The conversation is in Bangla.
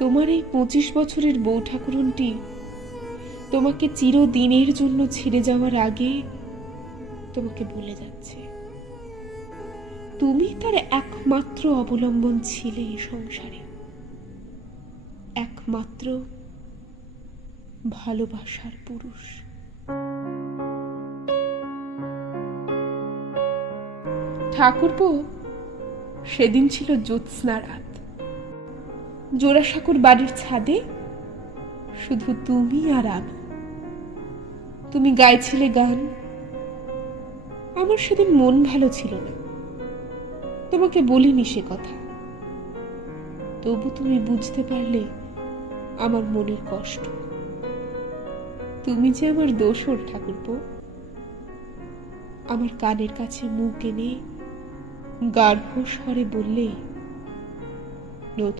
তোমার এই 25 বছরের বউ ঠাকুরুনটি তোমাকে চিরদিনের জন্য ছেড়ে যাওয়ার আগে তোমাকে বলে যাচ্ছে, তুমি তার একমাত্র অবলম্বন ছিলে এই সংসারে, একমাত্র ভালোবাসার পুরুষ। ঠাকুরপো, সেদিন ছিল জ্যোৎস্না রাত। জোড়াসাঁকোর বাড়ির ছাদে শুধু তুমি আর আমি। তুমি গাইছিলে গান। আমার সেদিন মন ভালো ছিল না, তোমাকে বলিনি সে কথা। তবু তুমি বুঝতে পারলে আমার মনের কষ্ট। তুমি যে আমার দোসর ঠাকুরপো। আমার কানের কাছে মুখ এনে গাঢ় স্বরে বললে,